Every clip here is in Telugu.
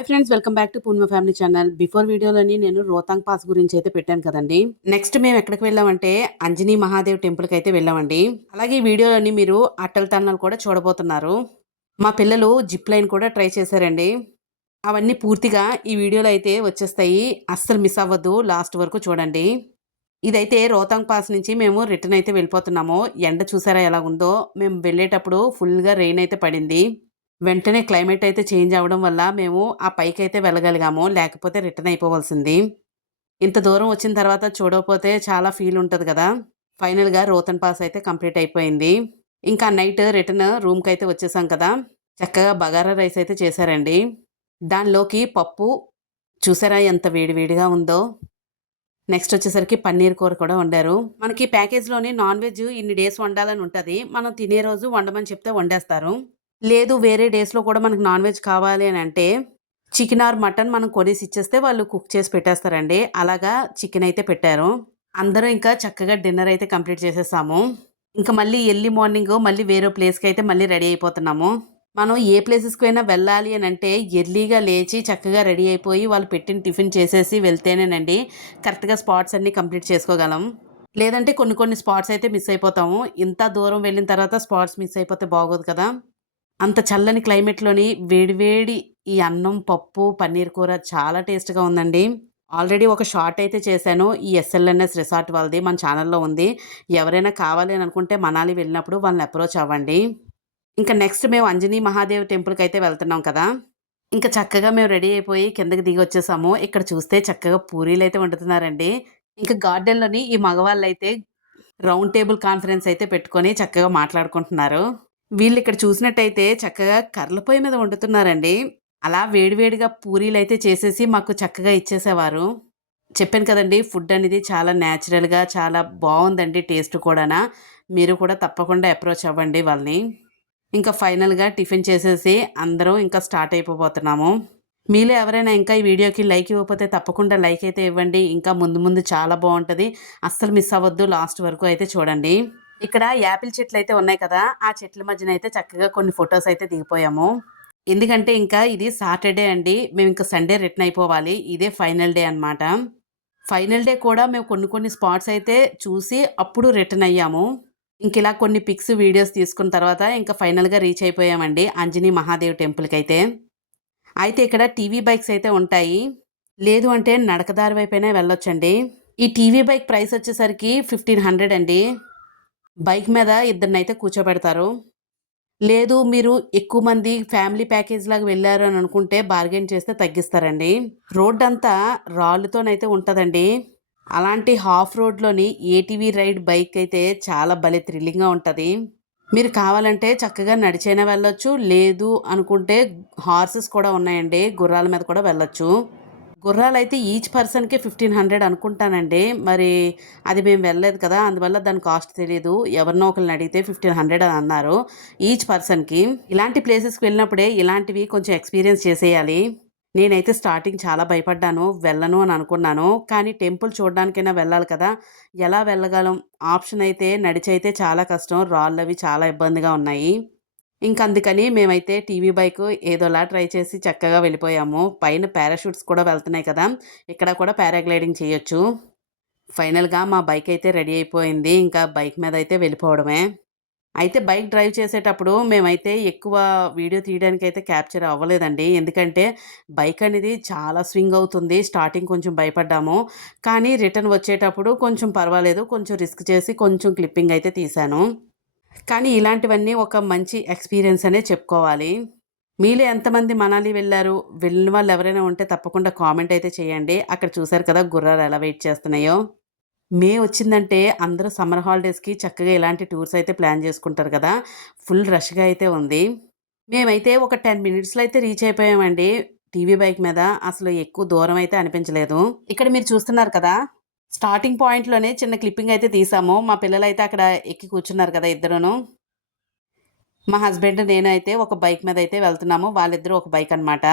Hi friends, welcome back to Purnima family channel. Before వీడియోలోని నేను రోహతాంగ్ పాస్ గురించి అయితే పెట్టాను కదండి. నెక్స్ట్ మేము ఎక్కడికి వెళ్ళామంటే అంజనీ మహాదేవ్ టెంపుల్కి అయితే వెళ్ళామండి. అలాగే ఈ వీడియోలోని మీరు అటల్ టన్నల్ కూడా చూడబోతున్నారు. మా పిల్లలు జిప్ లైన్ కూడా ట్రై చేశారండి. అవన్నీ పూర్తిగా ఈ వీడియోలో అయితే వచ్చేస్తాయి. అస్సలు మిస్ అవ్వద్దు, లాస్ట్ వరకు చూడండి. ఇదైతే రోహతాంగ్ పాస్ నుంచి మేము రిటర్న్ అయితే వెళ్ళిపోతున్నాము. ఎండ చూసారా ఎలా ఉందో. మేము వెళ్ళేటప్పుడు ఫుల్గా రెయిన్ అయితే పడింది. వెంటనే క్లైమేట్ అయితే చేంజ్ అవ్వడం వల్ల మేము ఆ పైకైతే వెళ్ళగలిగాము. లేకపోతే రిటర్న్ అయిపోవాల్సింది. ఇంత దూరం వచ్చిన తర్వాత చూడకపోతే చాలా ఫీల్ ఉంటది కదా! ఫైనల్‌గా రోహతన్ పాస్ అయితే కంప్లీట్ అయిపోయింది. ఇంకా నైట్ రిటర్న్ రూమ్‌కైతే వచ్చేసాం కదా! చక్కగా బగారా రైస్ అయితే చేశారండి. దానిలోకి పప్పు చూసారా ఎంత వేడి వేడిగా ఉందో. నెక్స్ట్ వచ్చేసరికి పన్నీర్ కూర కూడా వండారు. మనకి ప్యాకేజ్‌లోని నాన్ వెజ్ ఇన్ని డేస్ వండాలని ఉంటది. మనం తినే రోజు వండమని చెప్తే వండేస్తారు. లేదు వేరే డేస్‌లో కూడా మనకు నాన్ వెజ్ కావాలి అని అంటే, చికెన్ ఆర్ మటన్ మనం కొనేసి ఇచ్చేస్తే వాళ్ళు కుక్ చేసి పెట్టేస్తారండి. అలాగా చికెన్ అయితే పెట్టారు. అందరూ ఇంకా చక్కగా డిన్నర్ అయితే కంప్లీట్ చేసేసాము. ఇంక మళ్ళీ ఎర్లీ మార్నింగ్ మళ్ళీ వేరే ప్లేస్‌కైతే మళ్ళీ రెడీ అయిపోతున్నాము. మనం ఏ ప్లేసెస్‌కైనా వెళ్ళాలి అనంటే ఎర్లీగా లేచి చక్కగా రెడీ అయిపోయి వాళ్ళు పెట్టిన టిఫిన్ చేసేసి వెళ్తేనేనండి కరెక్ట్‌గా స్పాట్స్ అన్నీ కంప్లీట్ చేసుకోగలం. లేదంటే కొన్ని కొన్ని స్పాట్స్ అయితే మిస్ అయిపోతాము. ఇంత దూరం వెళ్ళిన తర్వాత స్పాట్స్ మిస్ అయిపోతే బాగోదు కదా! అంత చల్లని క్లైమేట్‌లోని వేడి ఈ అన్నం, పప్పు, పన్నీర్ కూర చాలా టేస్ట్‌గా ఉందండి. ఆల్రెడీ ఒక షార్ట్ అయితే చేశాను. ఈ ఎస్ఎల్ఎన్ఎస్ రిసార్ట్ వాళ్ళది మన ఛానెల్‌లో ఉంది. ఎవరైనా కావాలి అని అనుకుంటే మనాలి వెళ్ళినప్పుడు వాళ్ళని అప్రోచ్ అవ్వండి. ఇంకా నెక్స్ట్ మేము అంజనీ మహాదేవ్ టెంపుల్‌కైతే వెళ్తున్నాం కదా! ఇంకా చక్కగా మేము రెడీ అయిపోయి కిందకి దిగొచ్చేసాము. ఇక్కడ చూస్తే చక్కగా పూరీలైతే వండుతున్నారండి. ఇంకా గార్డెన్‌లోని ఈ మగవాళ్ళైతే రౌండ్ టేబుల్ కాన్ఫరెన్స్ అయితే పెట్టుకొని చక్కగా మాట్లాడుకుంటున్నారు. వీళ్ళిక్కడ చూసినట్టయితే చక్కగా కర్రల పొయ్యి మీద వండుతున్నారండి. అలా వేడివేడిగా పూరీలైతే చేసేసి మాకు చక్కగా ఇచ్చేసేవారు. చెప్పాను కదండీ! ఫుడ్ అనేది చాలా నేచురల్‌గా చాలా బావుందండి టేస్ట్ కూడాన. మీరు కూడా తప్పకుండా అప్రోచ్ అవ్వండి వాళ్ళని. ఇంకా ఫైనల్‌గా టిఫిన్ చేసేసి అందరం ఇంకా స్టార్ట్ అయిపోబోతున్నాము. మీలో ఎవరైనా ఇంకా ఈ వీడియోకి లైక్ ఇవ్వకపోతే తప్పకుండా లైక్ అయితే ఇవ్వండి. ఇంకా ముందు ముందు చాలా బావుంటది. అస్సలు మిస్ అవ్వద్దు. లాస్ట్ వరకు అయితే చూడండి. ఇక్కడ యాపిల్ చెట్లయితే ఉన్నాయి కదా! ఆ చెట్ల మధ్యన అయితే చక్కగా కొన్ని ఫోటోస్ అయితే దిగిపోయాము. ఎందుకంటే ఇంకా ఇది సాటర్‌డే అండి. మేమింక సండే రిటర్న్ అయిపోవాలి. ఇదే ఫైనల్ డే అనమాట. ఫైనల్ డే కూడా మేము కొన్ని కొన్ని స్పాట్స్ అయితే చూసి అప్పుడు రిటర్న్ అయ్యాము. ఇంకిలా కొన్ని పిక్స్, వీడియోస్ తీసుకున్న తర్వాత ఇంకా ఫైనల్‌గా రీచ్ అయిపోయామండి ఆంజనేయ మహాదేవ్ టెంపుల్‌కైతే. అయితే ఇక్కడ టీవీ బైక్స్ అయితే ఉంటాయి. లేదు అంటే నడకదారి వైపైనా వెళ్ళొచ్చండి. ఈ టీవీ బైక్ ప్రైస్ వచ్చేసరికి 1500 అండి. బైక్ మీద ఇద్దరినైతే కూర్చోబెడతారు. లేదు మీరు ఎక్కువ మంది ఫ్యామిలీ ప్యాకేజ్‌లాగా వెళ్లారు అని అనుకుంటే బార్గెయిన్ చేస్తే తగ్గిస్తారండి. రోడ్డంతా రాళ్ళతోనైతే ఉంటదండి. అలాంటి హాఫ్ రోడ్‌లోని ఏటీవీ రైడ్ బైక్ అయితే చాలా భలే థ్రిల్లింగ్‌గా ఉంటది. మీరు కావాలంటే చక్కగా నడిచైనా వెళ్ళొచ్చు. లేదు అనుకుంటే హార్సెస్ కూడా ఉన్నాయండి. గుర్రాల మీద కూడా వెళ్ళొచ్చు. గుర్రాలైతే ఈచ్ పర్సన్‌కి 1500 అనుకుంటానండి. మరి అది మేము వెళ్ళలేదు కదా! అందువల్ల దాని కాస్ట్ తెలీదు. ఎవరినో ఒకళ్ళని అడిగితే 1500 అని అన్నారు. ఈచ్ పర్సన్‌కి. ఇలాంటి ప్లేసెస్‌కి వెళ్ళినప్పుడే ఇలాంటివి కొంచెం ఎక్స్‌పీరియన్స్ చేసేయాలి. నేనైతే స్టార్టింగ్ చాలా భయపడ్డాను. వెళ్ళను అని అనుకున్నాను. కానీ టెంపుల్ చూడడానికైనా వెళ్ళాలి కదా! ఎలా వెళ్ళగలం? ఆప్షన్ అయితే నడిచైతే చాలా కష్టం. రాళ్ళవి చాలా ఇబ్బందిగా ఉన్నాయి. ఇంకందుకని మేమైతే టీవీ బైకు ఏదోలా ట్రై చేసి చక్కగా వెళ్ళిపోయాము. పైన పారాషూట్స్ కూడా వెళ్తున్నాయి కదా! ఇక్కడ కూడా పారాగ్లైడింగ్ చేయొచ్చు. ఫైనల్‌గా మా బైకయితే రెడీ అయిపోయింది. ఇంకా బైక్ మీదయితే వెళ్ళిపోవడమే. అయితే బైక్ డ్రైవ్ చేసేటప్పుడు మేమైతే ఎక్కువ వీడియో తీయడానికైతే క్యాప్చర్ అవ్వలేదండి. ఎందుకంటే బైక్ అనేది చాలా స్వింగ్ అవుతుంది. స్టార్టింగ్ కొంచెం భయపడ్డాము. కానీ రిటర్న్ వచ్చేటప్పుడు కొంచెం పర్వాలేదు. కొంచెం రిస్క్ చేసి కొంచెం క్లిప్పింగ్ అయితే తీశాను. కానీ ఇలాంటివన్నీ ఒక మంచి ఎక్స్‌పీరియన్స్ అనే చెప్పుకోవాలి. మీలో ఎంతమంది మనాలి వెళ్లారు? వెళ్ళిన వాళ్ళు ఎవరైనా ఉంటే తప్పకుండా కామెంట్ అయితే చేయండి. అక్కడ చూసారు కదా గుర్రాలు ఎలా వెయిట్ చేస్తున్నాయో. మే వచ్చిందంటే అందరూ సమ్మర్ హాలిడేస్‌కి చక్కగా ఇలాంటి టూర్స్ అయితే ప్లాన్ చేసుకుంటారు కదా! ఫుల్ రష్‌గా అయితే ఉంది. మేమైతే ఒక 10 మినిట్స్‌లో అయితే రీచ్ అయిపోయామండి. టీవీ బైక్ మీద. అసలు ఎక్కువ దూరం అయితే అనిపించలేదు. ఇక్కడ మీరు చూస్తున్నారు కదా! స్టార్టింగ్ పాయింట్‌లోనే చిన్న క్లిప్పింగ్ అయితే తీసాము. మా పిల్లలైతే అక్కడ ఎక్కి కూర్చున్నారు కదా ఇద్దరును. మా హస్బెండ్, నేనైతే ఒక బైక్ మీదయితే వెళ్తున్నాము. వాళ్ళిద్దరూ ఒక బైక్ అనమాట.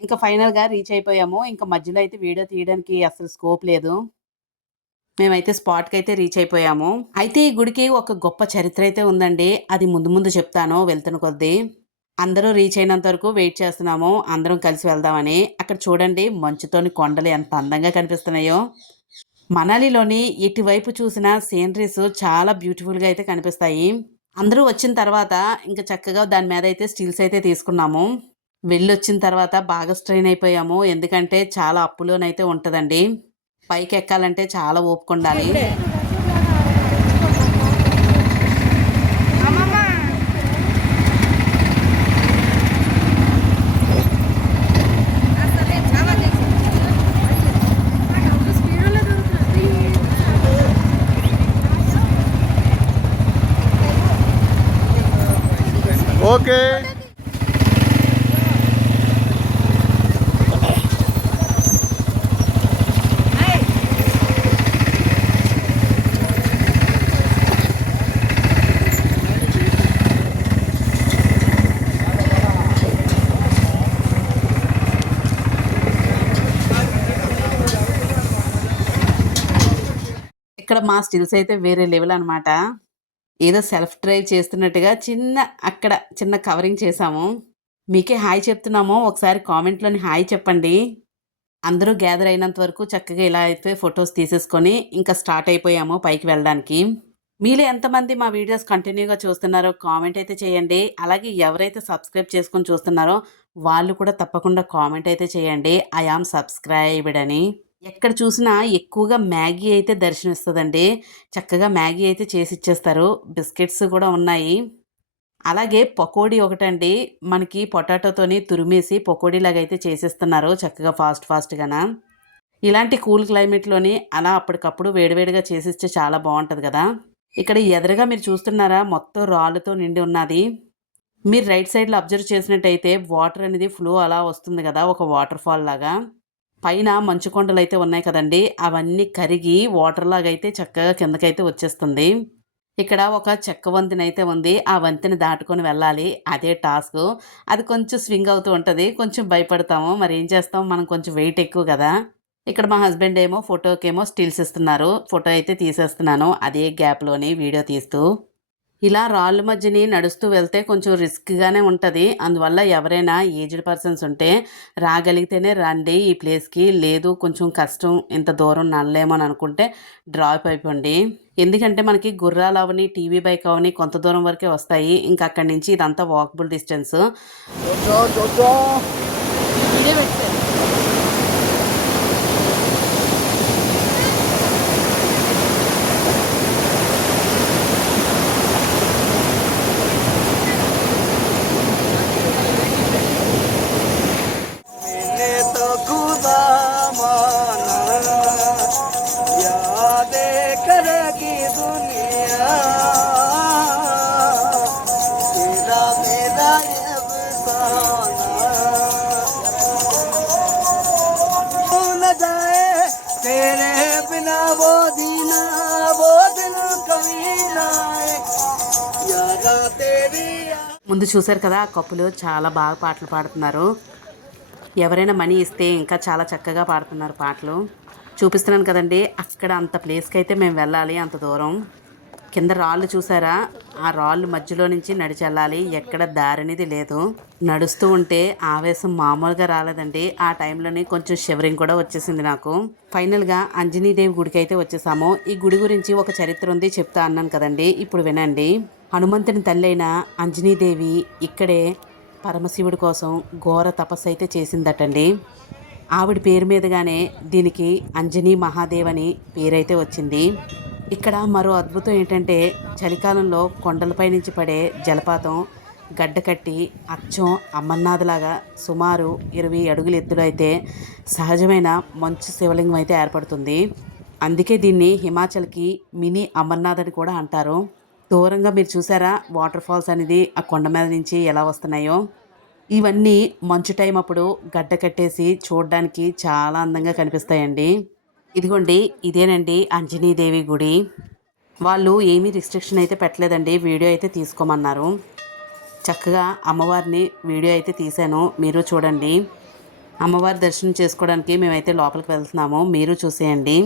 ఇంకా ఫైనల్‌గా రీచ్ అయిపోయాము. ఇంక మధ్యలో అయితే వీడియో తీయడానికి అస్సలు స్కోప్ లేదు. మేమైతే స్పాట్‌కైతే రీచ్ అయిపోయాము. అయితే ఈ గుడికి ఒక గొప్ప చరిత్ర అయితే ఉందండి. అది ముందు ముందు చెప్తాను వెళ్తున్న కొద్దీ. అందరూ రీచ్ అయినంత వరకు వెయిట్ చేస్తున్నాము. అందరం కలిసి వెళ్దామని. అక్కడ చూడండి మంచుతోని కొండలు ఎంత అందంగా కనిపిస్తున్నాయో. మనాలిలోని ఎటువైపు చూసినా సీనరీస్ చాలా బ్యూటిఫుల్‌గా అయితే కనిపిస్తాయి. అందరూ వచ్చిన తర్వాత ఇంక చక్కగా దాని మీద అయితే స్టిల్స్ అయితే తీసుకున్నాము. వెళ్ళొచ్చిన తర్వాత బాగా స్ట్రెయిన్ అయిపోయాము. ఎందుకంటే చాలా అప్పులోనైతే ఉంటదండి. పైకెక్కాలంటే చాలా ఓపికుండాలి. ఓకే. ఇక్కడ మా స్టిల్స్ అయితే వేరే లెవెల్ అనమాట. ఏదో సెల్ఫ్ డ్రైవ్ చేస్తున్నట్టుగా అక్కడ చిన్న కవరింగ్ చేశాము. మీకే హాయ్ చెప్తున్నాము. ఒకసారి కామెంట్‌లోని హాయ్ చెప్పండి. అందరూ గ్యాదర్ అయినంత వరకు చక్కగా ఇలా అయితే ఫోటోస్ తీసేసుకొని ఇంకా స్టార్ట్ అయిపోయాము పైకి వెళ్ళడానికి. మీలో ఎంతమంది మా వీడియోస్ కంటిన్యూగా చూస్తున్నారో కామెంట్ అయితే చేయండి. అలాగే ఎవరైతే సబ్స్క్రైబ్ చేసుకొని చూస్తున్నారో వాళ్ళు కూడా తప్పకుండా కామెంట్ అయితే చేయండి. ఐ యామ్ సబ్స్క్రైబ్డ్ అని. ఎక్కడ చూసినా ఎక్కువగా మ్యాగీ అయితే దర్శనమిస్తదండి. చక్కగా మ్యాగీ అయితే చేసిచ్చేస్తారు. బిస్కెట్స్ కూడా ఉన్నాయి. అలాగే పకోడీ ఒకటండి. మనకి పొటాటోతోని తురిమేసి పకోడీలాగా అయితే చేసేస్తున్నారు చక్కగా ఫాస్ట్‌గాన. ఇలాంటి కూల్ క్లైమేట్‌లోని అలా అప్పటికప్పుడు వేడివేడిగా చేసిస్తే చాలా బావుంటది గదా! ఇక్కడ ఎదురుగా మీరు చూస్తున్నారా? మొత్తం రాళ్ళతో నిండి ఉన్నాది. మీరు రైట్ సైడ్‌లో అబ్జర్వ్ చేసినట్టయితే వాటర్ అనేది ఫ్లో అలా వస్తుంది గదా! ఒక వాటర్ ఫాల్ లాగా. పైన మంచు కొండలైతే ఉన్నాయి కదండీ! అవన్నీ కరిగి వాటర్‌లాగా అయితే చక్కగా కిందకైతే వచ్చేస్తుంది. ఇక్కడ ఒక చెక్క వంతెనైతే ఉంది. ఆ వంతెన దాటుకొని వెళ్ళాలి. అదే టాస్కు. అది కొంచెం స్వింగ్ అవుతూ ఉంటది. కొంచెం భయపడతాము. మరేం చేస్తాం మనం కొంచెం వెయిట్ ఎక్కువ గదా! ఇక్కడ మా హస్బెండ్ ఏమో ఫోటోకేమో స్టిల్స్ ఇస్తున్నారు. ఫోటో అయితే తీసేస్తున్నాను. అదే గ్యాప్‌లోని వీడియో తీస్తూ. ఇలా రాళ్ళ మధ్యని నడుస్తూ వెళ్తే కొంచెం రిస్క్‌గానే ఉంటది. అందువల్ల ఎవరైనా ఏజ్డ్ పర్సన్స్ ఉంటే రాగలిగితేనే రండి ఈ ప్లేస్‌కి. లేదు కొంచెం కష్టం ఇంత దూరం నడలేము అని అనుకుంటే డ్రాప్ అయిపోండి. ఎందుకంటే మనకి గుర్రాలవని, టీవీ బైక్ అవని కొంత దూరం వరకే వస్తాయి. ఇంకా అక్కడి నుంచి ఇదంతా వాకబుల్ డిస్టెన్స్. వీడియో పెట్టారు. मैंने तो खुदा माना यादें करेगी दुनिया तेरा मेरा अफसाना हो न जाए तेरे बिना वो जीना वो दिल कभी ना आए यारा तेरी ముందు చూసారు కదా ఆ కప్పులు చాలా బాగా పాటలు పాడుతున్నారు. ఎవరైనా మనీ ఇస్తే ఇంకా చాలా చక్కగా పాడుతున్నారు పాటలు. చూపిస్తున్నాను కదండీ! అక్కడ అంత ప్లేస్‌కైతే మేము వెళ్ళాలి అంత దూరం. కింద రాళ్ళు చూసారా? ఆ రాళ్ళు మధ్యలో నుంచి నడిచెళ్ళాలి. ఎక్కడ దారనేది లేదు. నడుస్తూ ఉంటే ఆవేశం మామూలుగా రాలేదండి. ఆ టైంలోనే కొంచెం షివరింగ్ కూడా వచ్చేసింది నాకు. ఫైనల్‌గా ఆంజనేయదేవి గుడికైతే వచ్చేసాము. ఈ గుడి గురించి ఒక చరిత్ర ఉంది చెప్తా అన్నాను కదండీ! ఇప్పుడు వినండి. హనుమంతుని తల్లైన ఆంజనేయదేవి ఇక్కడే పరమశివుడి కోసం ఘోర తపస్సు అయితే చేసిందటండి. ఆవిడ పేరు మీదుగానే దీనికి అంజనీ మహాదేవ్ అని పేరైతే వచ్చింది. ఇక్కడ మరో అద్భుతం ఏంటంటే చలికాలంలో కొండలపై నుంచి పడే జలపాతం గడ్డ కట్టి అచ్చం అమర్నాథ్‌లాగా సుమారు 20 అడుగుల ఎత్తులో అయితే సహజమైన మంచు శివలింగం అయితే ఏర్పడుతుంది. అందుకే దీన్ని హిమాచల్‌కి మినీ అమర్నాథ్ అని కూడా అంటారు. దూరంగా మీరు చూసారా వాటర్ ఫాల్స్ అనేది ఆ కొండ మీద నుంచి ఎలా వస్తున్నాయో. ఇవన్నీ మంచు టైం అప్పుడు గడ్డ కట్టేసి చూడడానికి చాలా అందంగా కనిపిస్తాయండి. ఇదిగోండి ఇదేనండి ఆంజనేయదేవి గుడి. వాళ్ళు ఏమీ రిస్ట్రిక్షన్ అయితే పెట్టలేదండి. వీడియో అయితే తీసుకోమన్నారు. చక్కగా అమ్మవారిని వీడియో అయితే తీశాను. మీరు చూడండి. అమ్మవారి దర్శనం చేసుకోవడానికి మేమైతే లోపలికి వెళ్తున్నాము. మీరు చూసేయండి.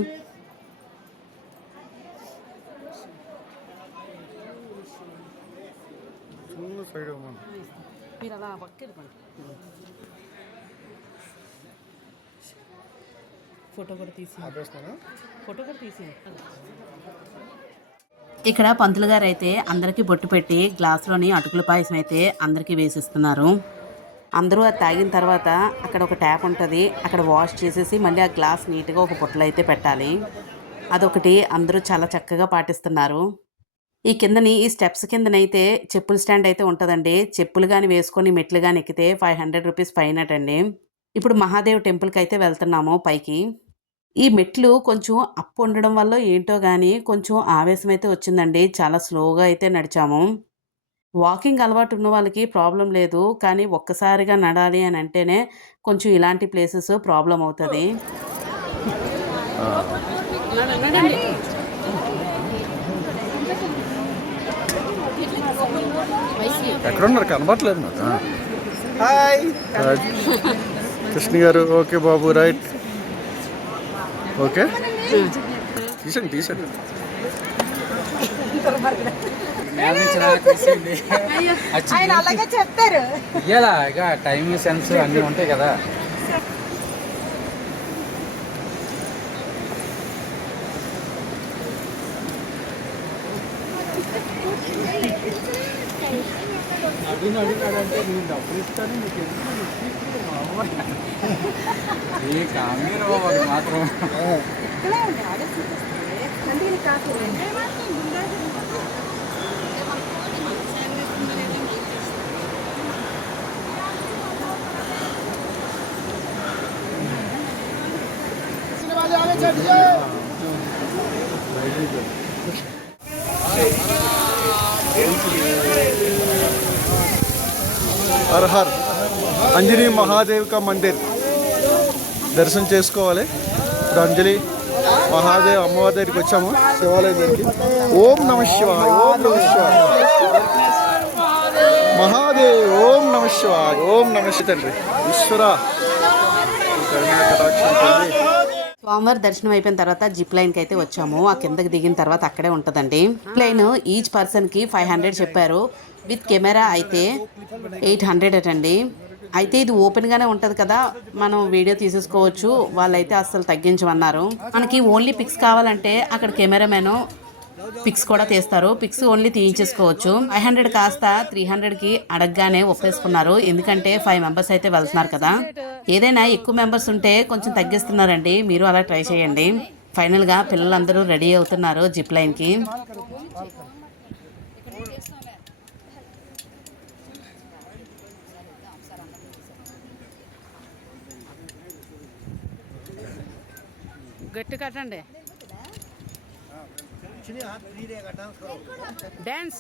సైడ్ మీరు అలా ఫోటో కూడా తీసి ఇక్కడ పంతులు గారు అయితే అందరికీ బొట్టు పెట్టి గ్లాసులోని అటుకుల పాయసం అయితే అందరికీ వేసిస్తున్నారు. అందరూ అది తాగిన తర్వాత అక్కడ ఒక ట్యాప్ ఉంటుంది, అక్కడ వాష్ చేసేసి మళ్ళీ ఆ గ్లాస్ నీట్గా ఒక బొట్టలో అయితే పెట్టాలి. అదొకటి అందరూ చాలా చక్కగా పాటిస్తున్నారు. ఈ కిందని ఈ స్టెప్స్ కిందనైతే చెప్పుల స్టాండ్ అయితే ఉంటుందండి. చెప్పులు కానీ వేసుకొని మెట్లు కానీ ఎక్కితే 500 రూపీస్ ఫైన్ అటండి. ఇప్పుడు మహాదేవ్ టెంపుల్కి అయితే వెళ్తున్నాము పైకి. ఈ మెట్లు కొంచెం అప్పు ఉండడం వల్ల ఏంటో కానీ కొంచెం ఆవేశం అయితే వచ్చిందండి. చాలా స్లోగా అయితే నడిచాము. వాకింగ్ అలవాటు ఉన్న వాళ్ళకి ప్రాబ్లం లేదు, కానీ ఒక్కసారిగా నడాలి అని అంటేనే కొంచెం ఇలాంటి ప్లేసెస్ ప్రాబ్లం అవుతుంది. ఎక్కడున్నారు కనబడట్లేదు నాకు. హాయ్ కృష్ణ గారు. ఓకే బాబు, రైట్. ఓకే తీసండి. చెప్తారు ఇలా ఇక టైం సెన్స్ అన్నీ ఉంటాయి కదా. అడిగినాడంటే నేను డబ్బులు ఇస్తాను నీకు ఏ కామీర బాబు మాత్రం. హర్ హర్ అంజనీ మహాదేవ్ కా మందిర్ దర్శనం చేసుకోవాలి. ఇప్పుడు అంజలి మహాదేవ్ అమ్మవారి దగ్గరికి వచ్చాము, శివాలయం దగ్గరికి. ఓం నమ శివాయ, ఓం నమ శివాయ. మహాదేవ్ ఓం నమ శివాయ, ఓం నమ శివ. తండ్రి ఈశ్వర స్వామివారి దర్శనం అయిపోయిన తర్వాత జిప్ లైన్కి అయితే వచ్చాము. ఆ కిందకి దిగిన తర్వాత అక్కడే ఉంటుందండి. జిప్ లైన్ ఈచ్ పర్సన్కి 500 చెప్పారు. విత్ కెమెరా అయితే 800 అటండి. అయితే ఇది ఓపెన్గానే ఉంటుంది కదా, మనం వీడియో తీసేసుకోవచ్చు. వాళ్ళైతే అస్సలు తగ్గించమన్నారు. మనకి ఓన్లీ పిక్స్ కావాలంటే అక్కడ కెమెరామెన్ పిక్స్ కూడా తీస్తారు. Pics only తీయించేసుకోవచ్చు. 500 కాస్త 300కి అడగగానే ఒప్పేసుకున్నారు. ఎందుకంటే 5 మెంబర్స్ అయితే వెళ్తున్నారు కదా. ఏదైనా ఎక్కువ మెంబర్స్ ఉంటే కొంచెం తగ్గిస్తున్నారండి, మీరు అలా ట్రై చేయండి. ఫైనల్గా పిల్లలందరూ రెడీ అవుతున్నారు జిప్ లైన్కి. గట్టి కట్టండి. డ్యాన్స్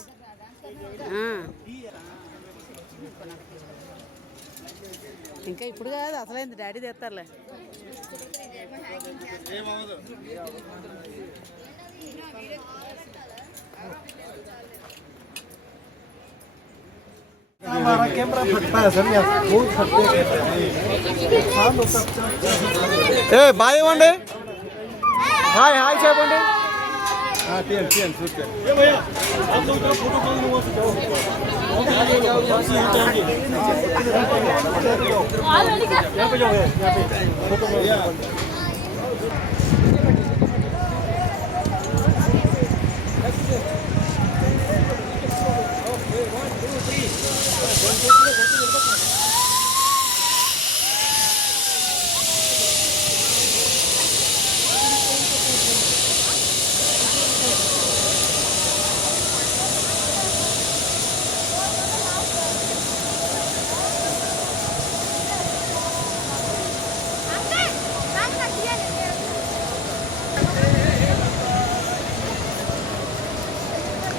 ఇంకా ఇప్పుడు కాదు, అసలైంది డాడీ తెస్తారులే. हमारा कैमरा फटता है सर, बहुत फटते हैं. ఏ బాయ్ ఇవ్వండి, హాయ్ హాయ్ చెప్పండి.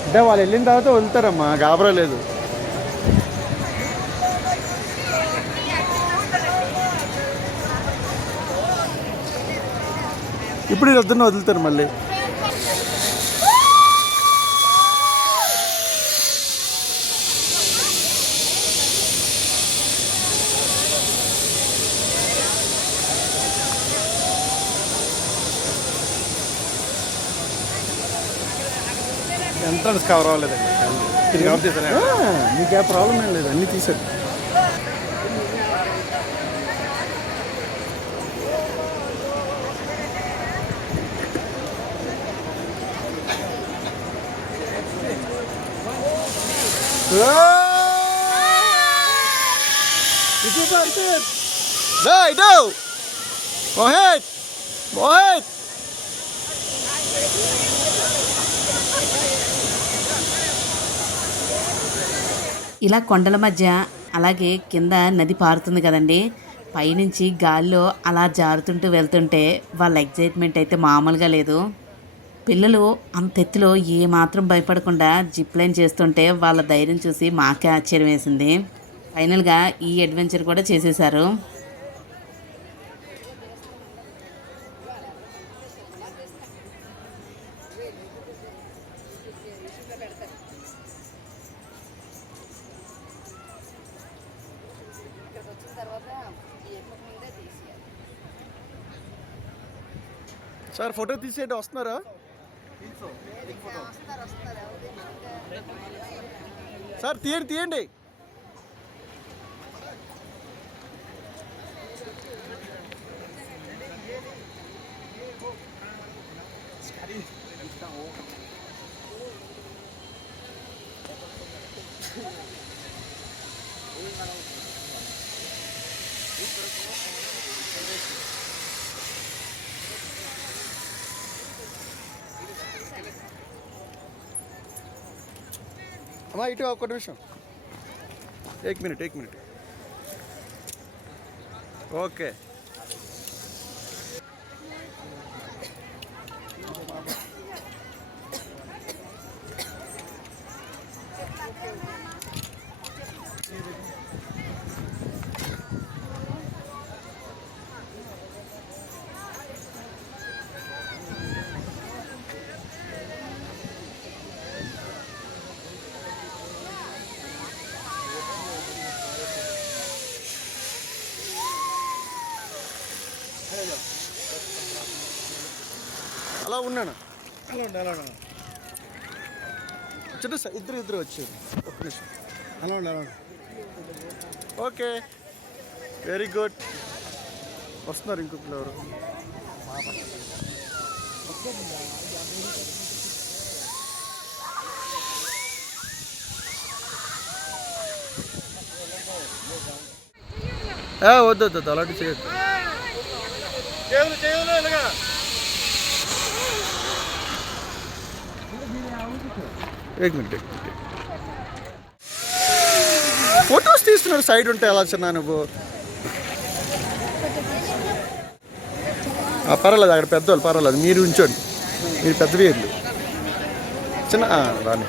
అంటే వాళ్ళు వెళ్ళిన తర్వాత వదులుతారమ్మా, గాబరా లేదు. ఇప్పుడు వద్దున్న వదులుతారు మళ్ళీ. ఎంట్రన్స్ కవర్ అవ్వలేదండి. మీకు ఏ ప్రాబ్లం ఏం లేదు, అన్నీ తీసారు. ఇటు మోహిత్ మోహిత్ ఇలా కొండల మధ్య అలాగే కింద నది పారుతుంది కదండి. పైనుంచి గాల్లో అలా జారుతుంటూ వెళ్తుంటే వాళ్ళ ఎగ్జైట్మెంట్ అయితే మామూలుగా లేదు. పిల్లలు అంత ఎత్తులో ఏమాత్రం భయపడకుండా జిప్ లైన్ చేస్తుంటే వాళ్ళ ధైర్యం చూసి మాకే ఆశ్చర్యం వేసింది. ఫైనల్గా ఈ అడ్వెంచర్ కూడా చేసేశారు. సార్ ఫోటో తీసేయండి, వస్తున్నారా? సార్ తీయండి తీయండి. అమ్మా ఇటు ఒక్క నిమిషం, एक मिनट ఓకే. అలా ఉన్నాను, చిన్న ఇద్దరు వచ్చారు. ఒక్క నిమిషం, అలా ఓకే, వెరీ గుడ్. వస్తున్నారు ఇంకొకరు ఎవరు? వద్దు అలాంటి చేయొద్దు. एक मिनट ఫొటోస్ తీస్తున్నారు, సైడ్ ఉంటే ఎలా చిన్న నువ్వు? పర్వాలేదు, అక్కడ పెద్దవాళ్ళు పర్వాలేదు, మీరు ఉంచండి, మీరు పెద్ద వేర్లు చిన్న రాని.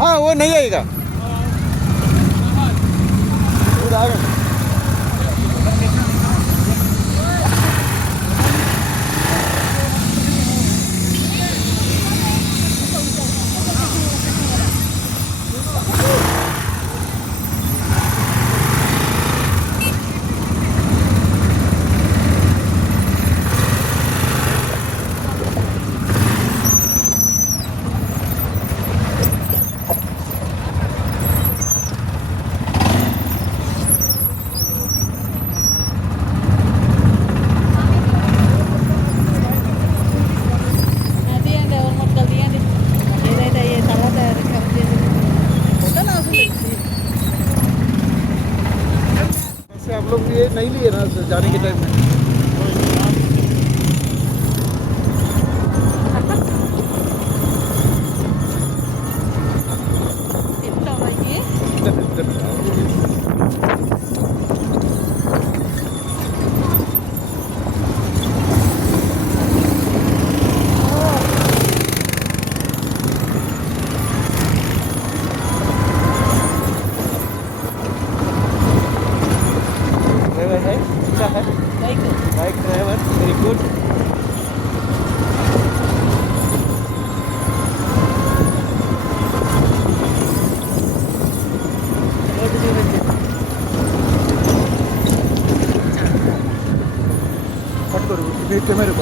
हाँ वो नहीं आएगा, आप लोग ये नहीं लिए ना जाने के टाइम में? Bike driver very good. పట్టుకోరు మీరు కెమెరా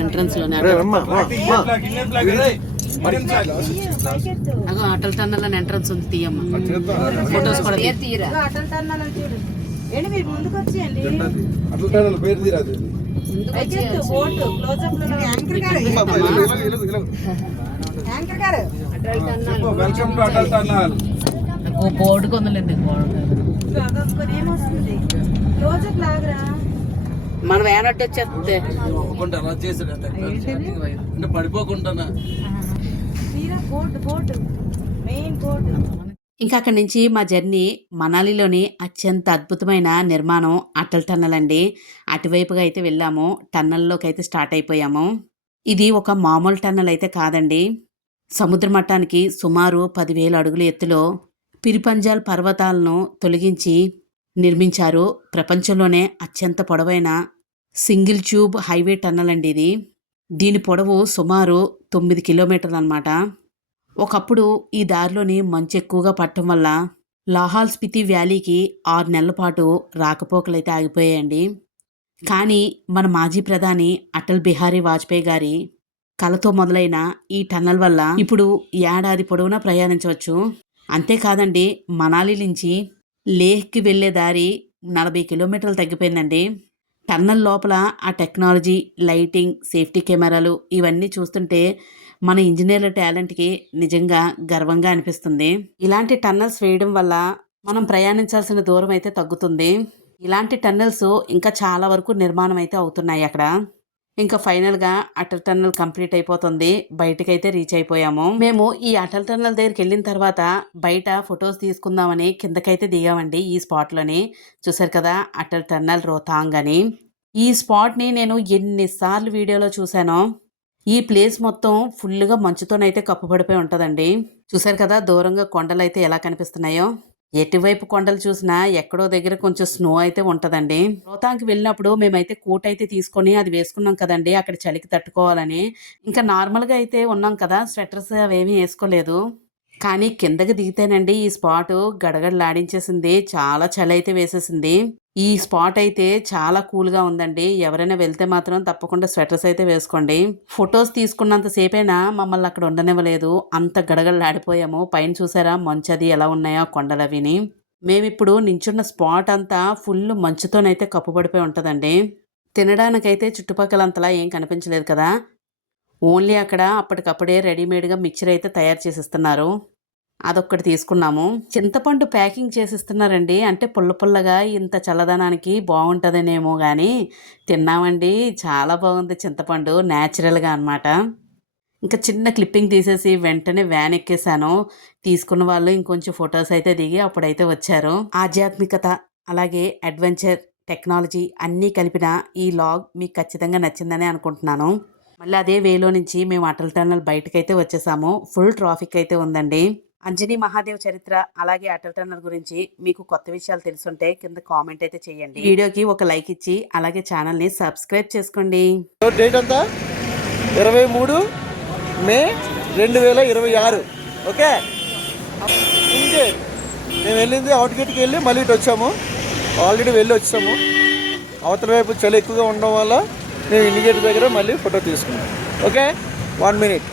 ఎంట్రన్స్ లోనే అగో అటల్ టన్నల్ అని ఎంట్రన్స్ ఉంది, తీయమ్మ ఫొటోస్ కూడా తీ. అటల్ టన్నల్ అని చూడు. ఏంటి మీరు ముందుకు వచ్చేయండి. పేరు తీరాదు. బోర్డు క్లోజప్ లో యాంకర్ గారు యాంకర్ గారు వెల్కమ్ టు అటల్ టన్నల్. ఓ బోర్డు కొందలేదు. అదొక్కని ఏమొస్తుంది క్లోజప్ లాగరా. మనం ఏనట్టు వచ్చేస్తే అలా చేసాడు అంటే పడిపోకుండా తీరా బోర్డు మెయిన్ బోర్డు. ఇంకా అక్కడి నుంచి మా జర్నీ మనాలిలోని అత్యంత అద్భుతమైన నిర్మాణం అటల్ టన్నల్ అండి. అటువైపుగా అయితే వెళ్ళాము, టన్నల్లోకి అయితే స్టార్ట్ అయిపోయాము. ఇది ఒక మామూలు టన్నల్ అయితే కాదండి. సముద్ర మట్టానికి సుమారు 10,000 అడుగుల ఎత్తులో పిరిపంజాల్ పర్వతాలను తొలగించి నిర్మించారు. ప్రపంచంలోనే అత్యంత పొడవైన సింగిల్ ట్యూబ్ హైవే టన్నల్ అండి ఇది. దీని పొడవు సుమారు 9 కిలోమీటర్లు అన్నమాట. ఒకప్పుడు ఈ దారిలోని మంచు ఎక్కువగా పట్టడం వల్ల లాహౌల్ స్పితి వ్యాలీకి 6 నెలల పాటు రాకపోకలైతే ఆగిపోయాయండి. కానీ మన మాజీ ప్రధాని అటల్ బిహారీ వాజ్పేయి గారి కలతో మొదలైన ఈ టన్నల్ వల్ల ఇప్పుడు ఏడాది పొడవునా ప్రయాణించవచ్చు. అంతేకాదండి, మనాలి నుంచి లేహ్కి వెళ్లే దారి 40 కిలోమీటర్లు తగ్గిపోయిందండి. టన్నల్ లోపల ఆ టెక్నాలజీ, లైటింగ్, సేఫ్టీ కెమెరాలు ఇవన్నీ చూస్తుంటే మన ఇంజనీర్ల టాలెంట్కి నిజంగా గర్వంగా అనిపిస్తుంది. ఇలాంటి టన్నల్స్ వేయడం వల్ల మనం ప్రయాణించాల్సిన దూరం అయితే తగ్గుతుంది. ఇలాంటి టన్నల్స్ ఇంకా చాలా వరకు నిర్మాణం అయితే అవుతున్నాయి అక్కడ. ఇంకా ఫైనల్గా అటల్ టన్నల్ కంప్లీట్ అయిపోతుంది. బయటకైతే రీచ్ అయిపోయాము. మేము ఈ అటల్ టన్నల్ దగ్గరికి వెళ్ళిన తర్వాత బయట ఫొటోస్ తీసుకుందామని కిందకైతే దిగామండి. ఈ స్పాట్లోని చూసారు కదా, అటల్ టన్నల్ రోహతాంగ్ అని. ఈ స్పాట్ని నేను ఎన్నిసార్లు వీడియోలో చూశానో. ఈ ప్లేస్ మొత్తం ఫుల్గా మంచుతోనైతే కప్పుపడిపోయి ఉంటుందండి. చూసారు కదా దూరంగా కొండలు అయితే ఎలా కనిపిస్తున్నాయో. ఎటువైపు కొండలు చూసినా ఎక్కడో దగ్గర కొంచెం స్నో అయితే ఉంటుందండి. రోహతాంగ్కి వెళ్ళినప్పుడు మేమైతే కోట్ అయితే తీసుకొని అది వేసుకున్నాం కదండి, అక్కడ చలికి తట్టుకోవాలని. ఇంకా నార్మల్గా అయితే ఉన్నాం కదా, స్వెటర్స్ అవేమీ వేసుకోలేదు. కానీ కిందకి దిగితేనండి ఈ స్పాట్ గడగడలాడించేసింది. చాలా చలి అయితే వేసేసింది. ఈ స్పాట్ అయితే చాలా కూల్గా ఉందండి. ఎవరైనా వెళ్తే మాత్రం తప్పకుండా స్వెటర్స్ అయితే వేసుకోండి. ఫొటోస్ తీసుకున్నంత సేపైనా మమ్మల్ని అక్కడ ఉండనివ్వలేదు. అంత గడగడలాడిపోయాము. పైన చూసారా మంచు అది ఎలా ఉన్నాయో కొండలు అవిని. మేమిప్పుడు నించున్న స్పాట్ అంతా ఫుల్ మంచుతోనైతే కప్పుబడిపోయి ఉంటుందండి. తినడానికైతే చుట్టుపక్కలంతలా ఏం కనిపించలేదు కదా. ఓన్లీ అక్కడ అప్పటికప్పుడే రెడీమేడ్గా మిక్చర్ అయితే తయారు చేసిస్తున్నారు. అదొక్కటి తీసుకున్నాము. చింతపండు ప్యాకింగ్ చేసిస్తున్నారండి. అంటే పుల్ల పుల్లగా ఇంత చల్లదనానికి బాగుంటుందనేమో కానీ తిన్నామండి. చాలా బాగుంది చింతపండు, న్యాచురల్గా అనమాట. ఇంకా చిన్న క్లిప్పింగ్ తీసేసి వెంటనే వ్యాన్ ఎక్కేసాను. తీసుకున్న వాళ్ళు ఇంకొంచెం ఫొటోస్ అయితే దిగి అప్పుడైతే వచ్చారు. ఆధ్యాత్మికత అలాగే అడ్వెంచర్, టెక్నాలజీ అన్నీ కలిపిన ఈ లాగ్ మీకు ఖచ్చితంగా నచ్చిందని అనుకుంటున్నాను. మళ్ళీ అదే వేలో నుంచి మేము అటల్ టన్నల్ బయటకైతే వచ్చేసాము. ఫుల్ ట్రాఫిక్ అయితే ఉందండి. అంజనీ మహాదేవ్ చరిత్ర అలాగే అటల్ టన్నల్ గురించి మీకు కొత్త విషయాలు తెలుసుంటే కింద కామెంట్ అయితే చేయండి. వీడియోకి ఒక లైక్ ఇచ్చి అలాగే ఛానల్ని సబ్స్క్రైబ్ చేసుకోండి. డేట్ అంతా 23 మే 2026. ఓకే, ఇంకే మేము వెళ్ళింది అవుట్గేట్కి వెళ్ళి మళ్ళీ ఇటు వచ్చాము. ఆల్రెడీ వెళ్ళి వచ్చాము. అవతల వైపు చలి ఎక్కువగా ఉండడం వల్ల మేము ఇండికేటర్ దగ్గర మళ్ళీ ఫోటో తీసుకున్నాం. Okay, 1 minute.